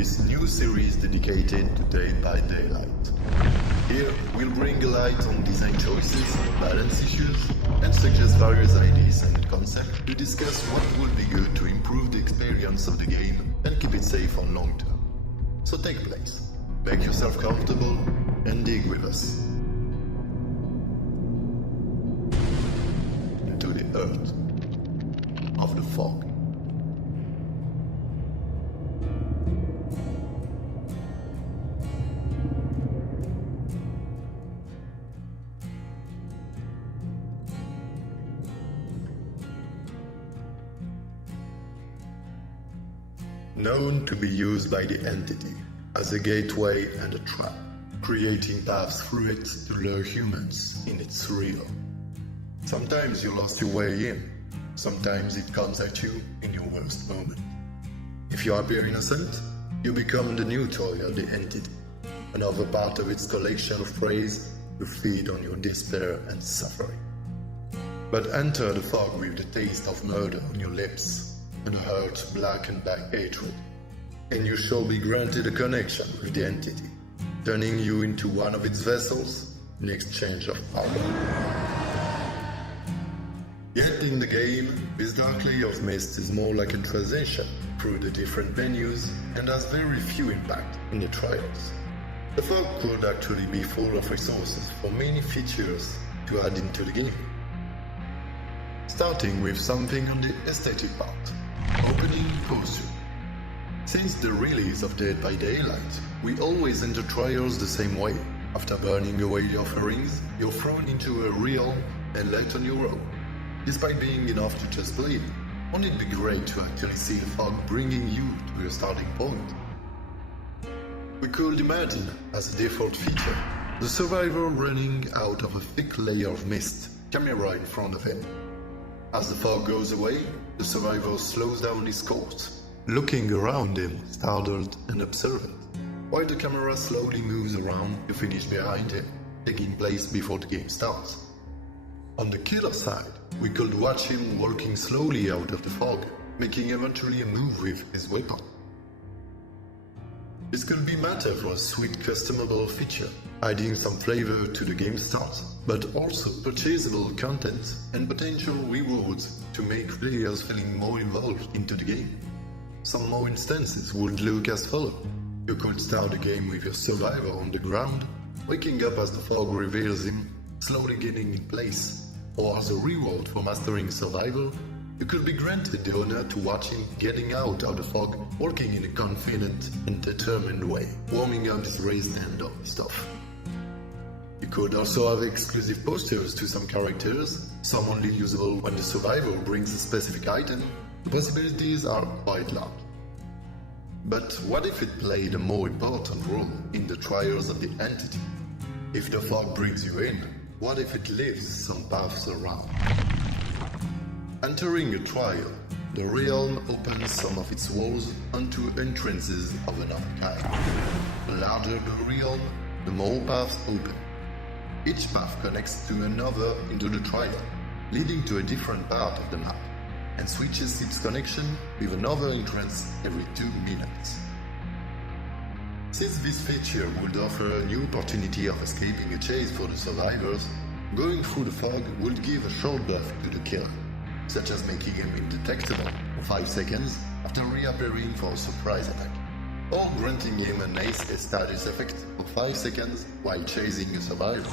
this new series dedicated to Dead by Daylight. Here, we'll bring a light on design choices, balance issues, and suggest various ideas and concepts to discuss what would be good to improve the experience of the game and keep it safe on long term. So take place, make yourself comfortable, and dig with us into the earth of the fog. Known to be used by the entity as a gateway and a trap, creating paths through it to lure humans in its surreal. Sometimes you lost your way in, sometimes it comes at you in your worst moment. If you appear innocent, you become the new toy of the entity, another part of its collection of praise to feed on your despair and suffering. But enter the fog with the taste of murder on your lips, and a heart blackened by hatred, and you shall be granted a connection with the entity, turning you into one of its vessels in exchange of power. Yet in the game, this dark layer of mist is more like a transition through the different menus and has very few impact in the trials. The fog could actually be full of resources for many features to add into the game. Starting with something on the aesthetic part. Opening posture. Since the release of Dead by Daylight, we always enter trials the same way. After burning away the offerings, you're thrown into a realm and left on your own. Despite being enough to just play, wouldn't it be great to actually see the fog bringing you to your starting point? We could imagine, as a default feature, the survivor running out of a thick layer of mist, camera in front of him. As the fog goes away, the survivor slows down his course, looking around him, startled and observant, while the camera slowly moves around to finish behind him, taking place before the game starts. On the killer side, we could watch him walking slowly out of the fog, making eventually a move with his weapon. This could be matter for a sweet customable feature, adding some flavor to the game start, but also purchasable content and potential rewards to make players feeling more involved into the game. Some more instances would look as follows. You could start the game with your survivor on the ground, waking up as the fog reveals him, slowly getting in place, or as a reward for mastering survival, you could be granted the honor to watch him getting out of the fog, walking in a confident and determined way, warming up his raised hand on stuff. You could also have exclusive posters to some characters, some only usable when the survivor brings a specific item. The possibilities are quite large. But what if it played a more important role in the trials of the entity? If the fog brings you in, what if it leaves some paths around? Entering a trial, the realm opens some of its walls onto entrances of another kind. The larger the realm, the more paths open. Each path connects to another into the trial, leading to a different part of the map, and switches its connection with another entrance every 2 minutes. Since this feature would offer a new opportunity of escaping a chase for the survivors, going through the fog would give a short buff to the killer, such as making him indetectable for 5 seconds after reappearing for a surprise attack, or granting him an ace status effect for 5 seconds while chasing a survivor.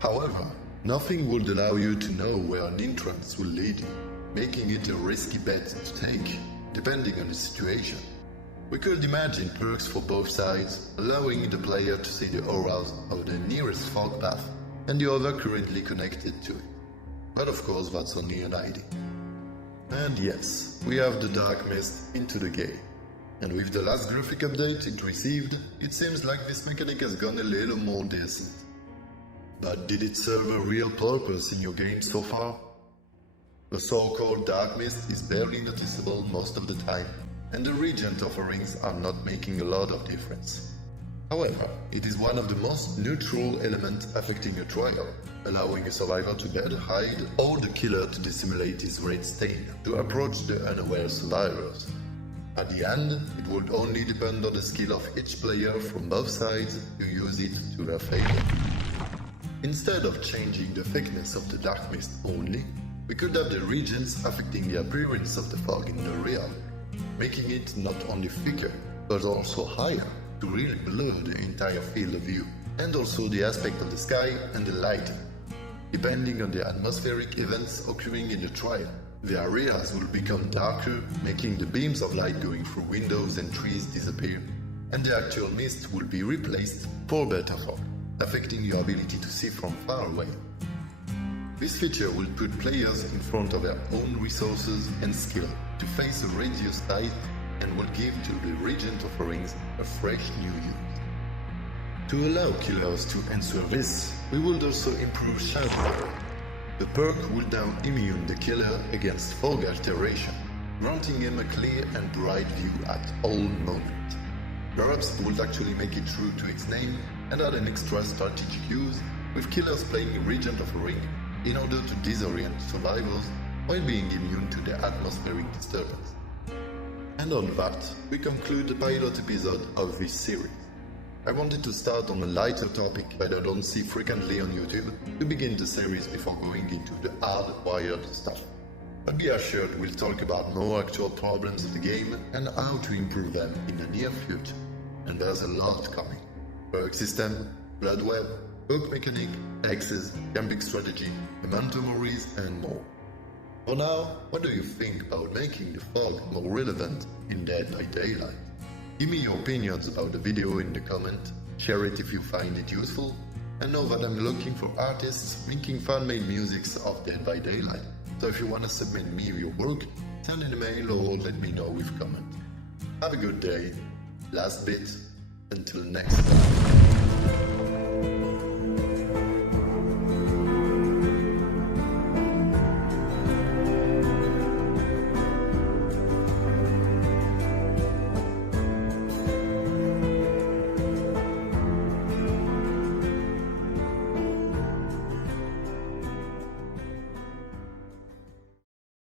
However, nothing would allow you to know where an entrance will lead you, making it a risky bet to take, depending on the situation. We could imagine perks for both sides, allowing the player to see the auras of the nearest fog path and the other currently connected to it. But of course that's only an idea. And yes, we have the dark mist into the game. And with the last graphic update it received, it seems like this mechanic has gone a little more decent. But did it serve a real purpose in your game so far? The so-called dark mist is barely noticeable most of the time, and the regent offerings are not making a lot of difference. However, it is one of the most neutral elements affecting a trial, allowing a survivor to better hide or the killer to dissimulate his red stain to approach the unaware survivors. At the end, it would only depend on the skill of each player from both sides to use it to their favor. Instead of changing the thickness of the dark mist only, we could have the regions affecting the appearance of the fog in the realm, making it not only thicker, but also higher to really blur the entire field of view, and also the aspect of the sky and the lighting. Depending on the atmospheric events occurring in the trial, the areas will become darker, making the beams of light going through windows and trees disappear, and the actual mist will be replaced for better fog, affecting your ability to see from far away. This feature will put players in front of their own resources and skill to face a radius tight and will give to the Regent offerings a fresh new use. To allow killers to answer this, we would also improve shadow cover. The perk will now immune the killer against fog alteration, granting him a clear and bright view at all moments. Perhaps it would actually make it true to its name and add an extra strategic use, with killers playing Regent of a Ring in order to disorient survivors while being immune to the atmospheric disturbance. And on that, we conclude the pilot episode of this series. I wanted to start on a lighter topic that I don't see frequently on YouTube to begin the series before going into the hard-wired stuff. But be assured we'll talk about more actual problems of the game and how to improve them in the near future. And there's a lot coming. Perk system, blood web, hook mechanic, hexes, camping strategy, memento moris and more. For now, what do you think about making the fog more relevant in Dead by Daylight? Give me your opinions about the video in the comment, share it if you find it useful, and know that I'm looking for artists making fan-made musics of Dead by Daylight. So if you want to submit me your work, send an email or let me know with comment. Have a good day. Last bit. Until next time.